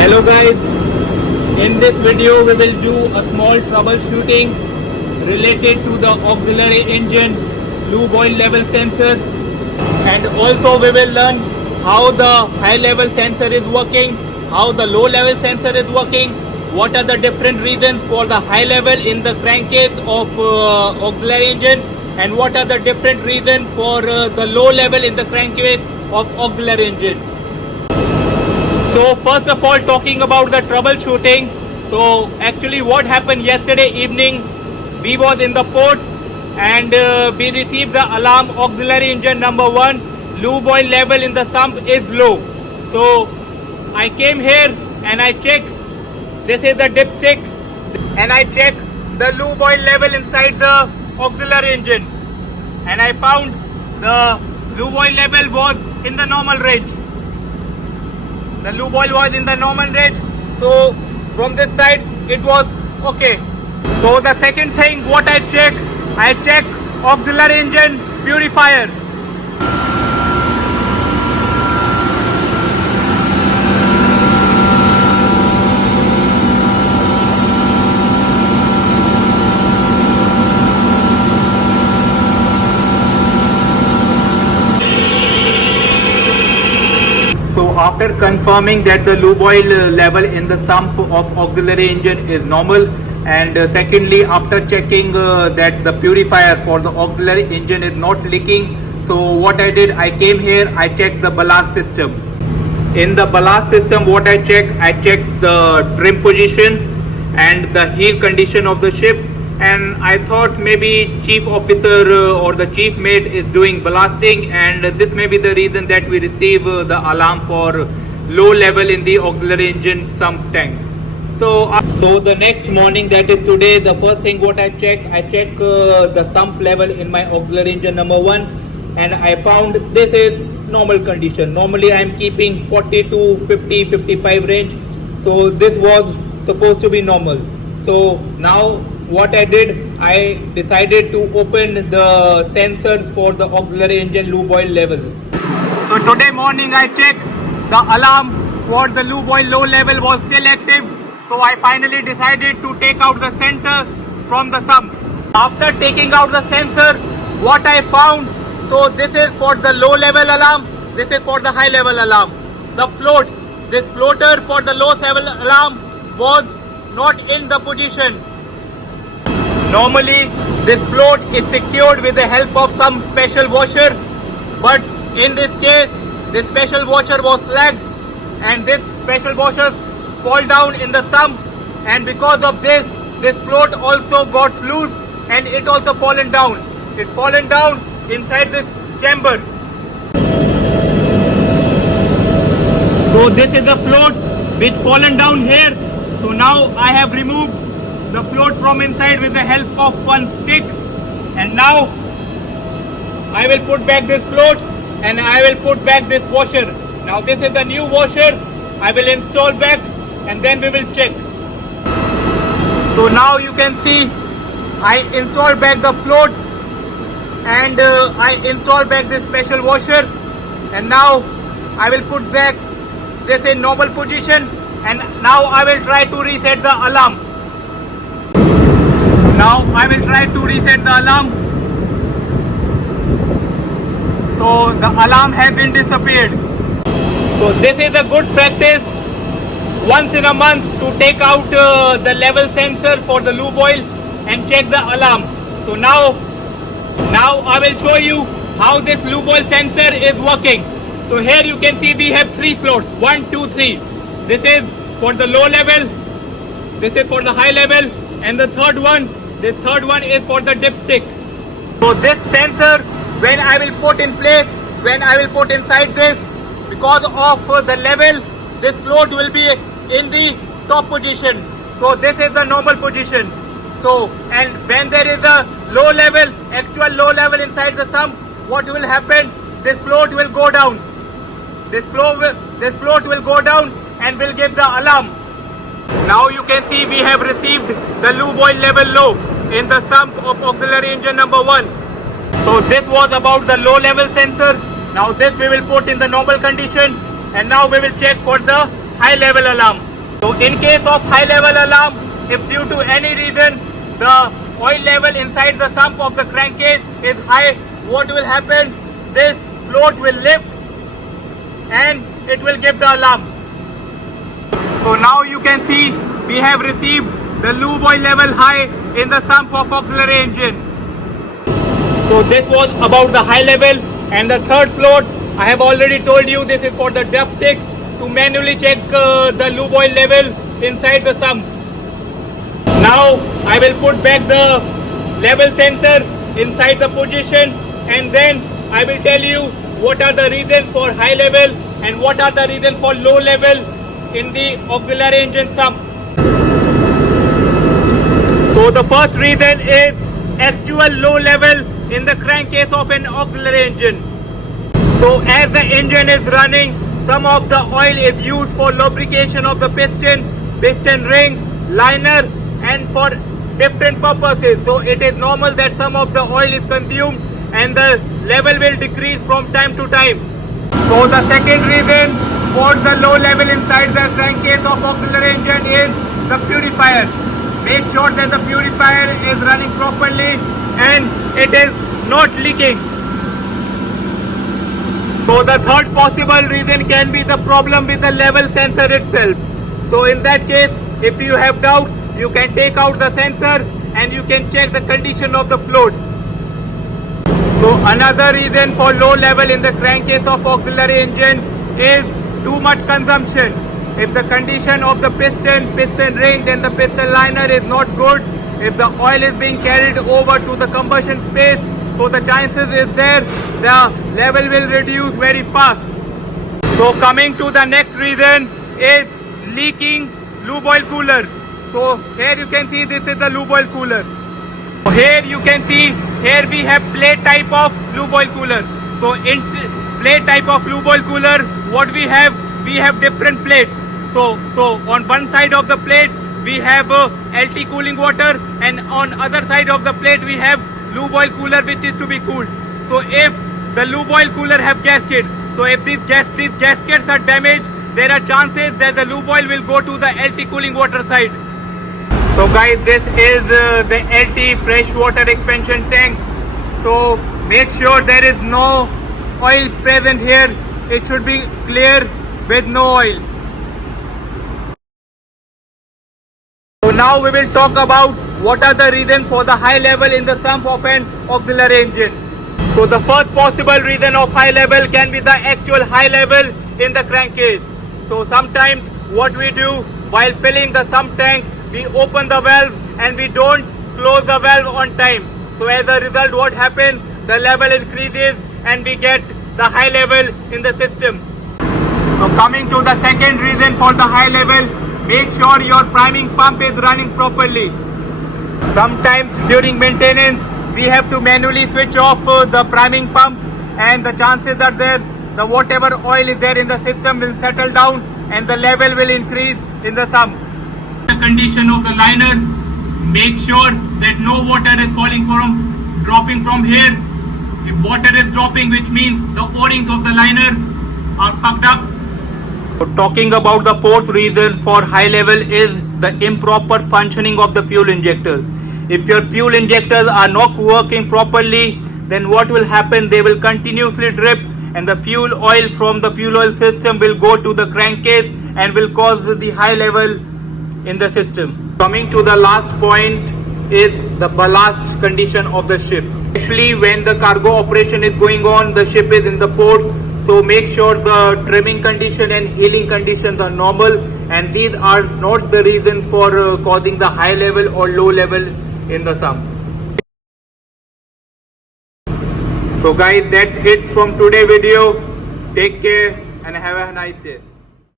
Hello guys, in this video we will do a small troubleshooting related to the auxiliary engine lube oil level sensor, and also we will learn how the high level sensor is working, how the low level sensor is working, what are the different reasons for the high level in the crankcase of auxiliary engine, and what are the different reasons for the low level in the crankcase of auxiliary engine. So first of all, talking about the troubleshooting. So actually what happened yesterday evening, we was in the port and we received the alarm auxiliary engine number 1 lube oil level in the sump is low. So I came here and I checked, this is the dipstick, and I checked the lube oil level inside the auxiliary engine, and I found the lube oil level was in the normal range. The lube oil was in the normal range, so from this side it was okay. So the second thing what I checked auxiliary engine purifier. So after confirming that the lube oil level in the sump of auxiliary engine is normal, and secondly after checking that the purifier for the auxiliary engine is not leaking, so what I did, I came here, I checked the ballast system. In the ballast system what I checked the trim position and the heel condition of the ship, and I thought maybe chief officer or the chief mate is doing ballasting, and this may be the reason that we receive the alarm for low level in the auxiliary engine sump tank. So the next morning, that is today, the first thing what I check the sump level in my auxiliary engine number 1, and I found this is normal condition. Normally I am keeping 40 to 50, 55 range, so this was supposed to be normal. So now what I did, I decided to open the sensors for the auxiliary engine lube oil level. So today morning I checked the alarm for the lube oil low level was still active. So I finally decided to take out the sensor from the sump. After taking out the sensor, what I found, so this is for the low level alarm, this is for the high level alarm. The float, this floater for the low level alarm was not in the position. Normally this float is secured with the help of some special washer, but in this case this special washer was slacked and this special washer fall down in the sump, and because of this float also got loose and it also fallen down. It fallen down inside this chamber. So this is the float which fallen down here. So now I have removed the float from inside with the help of one stick, and now I will put back this float and I will put back this washer. Now this is the new washer, I will install back and then we will check. So now you can see I install back the float and I install back this special washer, and now I will put back this in normal position, and now I will try to reset the alarm. Now I will try to reset the alarm. So the alarm has been disappeared. So this is a good practice once in a month to take out the level sensor for the lube oil and check the alarm. So now I will show you how this lube oil sensor is working. So here you can see we have 3 floats, 1, 2, 3. This is for the low level, this is for the high level, and the third one is for the dipstick. So this sensor, when I will put in place, when I will put inside this, because of the level, this float will be in the top position. So this is the normal position. So, and when there is a low level, actual low level inside the sump, what will happen? This float will go down. This float will go down and will give the alarm. Now you can see we have received the lube oil level low in the sump of auxiliary engine number 1. So this was about the low level sensor. Now this we will put in the normal condition, and now we will check for the high level alarm. So in case of high level alarm, if due to any reason the oil level inside the sump of the crankcase is high, what will happen? This float will lift and it will give the alarm. So now you can see we have received the lube oil level high in the sump of auxiliary engine. So this was about the high level, and the third float I have already told you this is for the dipstick to manually check the lube oil level inside the sump. Now I will put back the level sensor inside the position, and then I will tell you what are the reasons for high level and what are the reasons for low level in the auxiliary engine sump. So the first reason is actual low level in the crankcase of an auxiliary engine. So as the engine is running, some of the oil is used for lubrication of the piston ring, liner, and for different purposes. So it is normal that some of the oil is consumed and the level will decrease from time to time. So the second reason for the low level inside the crankcase of auxiliary engine is the purifier. Make sure that the purifier is running properly and it is not leaking. So the third possible reason can be the problem with the level sensor itself. So in that case, if you have doubt, you can take out the sensor and you can check the condition of the floats. So another reason for low level in the crankcase of auxiliary engine is too much consumption. If the condition of the piston ring, then the piston liner is not good. If the oil is being carried over to the combustion space, so the chances is there the level will reduce very fast. So coming to the next reason is leaking lube oil cooler. So here you can see this is the lube oil cooler. So here you can see here we have plate type of lube oil cooler. So in plate type of lube oil cooler, what we have different plates. So on one side of the plate we have LT cooling water, and on other side of the plate we have lube oil cooler which is to be cooled. So if the lube oil cooler have gaskets, so if these gaskets are damaged, there are chances that the lube oil will go to the LT cooling water side. So guys, this is the LT fresh water expansion tank. So make sure there is no oil present here. It should be clear with no oil. So now we will talk about what are the reasons for the high level in the sump of an auxiliary engine. So the first possible reason of high level can be the actual high level in the crankcase. So sometimes what we do while filling the sump tank, we open the valve and we don't close the valve on time. So as a result, what happens? The level increases and we get the high level in the system. So coming to the second reason for the high level, make sure your priming pump is running properly. Sometimes during maintenance, we have to manually switch off the priming pump, and the chances are there the whatever oil is there in the system will settle down and the level will increase in the sump. The condition of the liner, make sure that no water is dropping from here. If water is dropping, which means the O-rings of the liner are fucked up. So talking about the fourth reason for high level is the improper functioning of the fuel injectors. If your fuel injectors are not working properly, then what will happen? They will continuously drip and the fuel oil from the fuel oil system will go to the crankcase and will cause the high level in the system. Coming to the last point is the ballast condition of the ship. Especially when the cargo operation is going on, the ship is in the port. So make sure the trimming condition and heeling conditions are normal, and these are not the reasons for causing the high level or low level in the sump. So guys, that's it from today's video. Take care and have a nice day.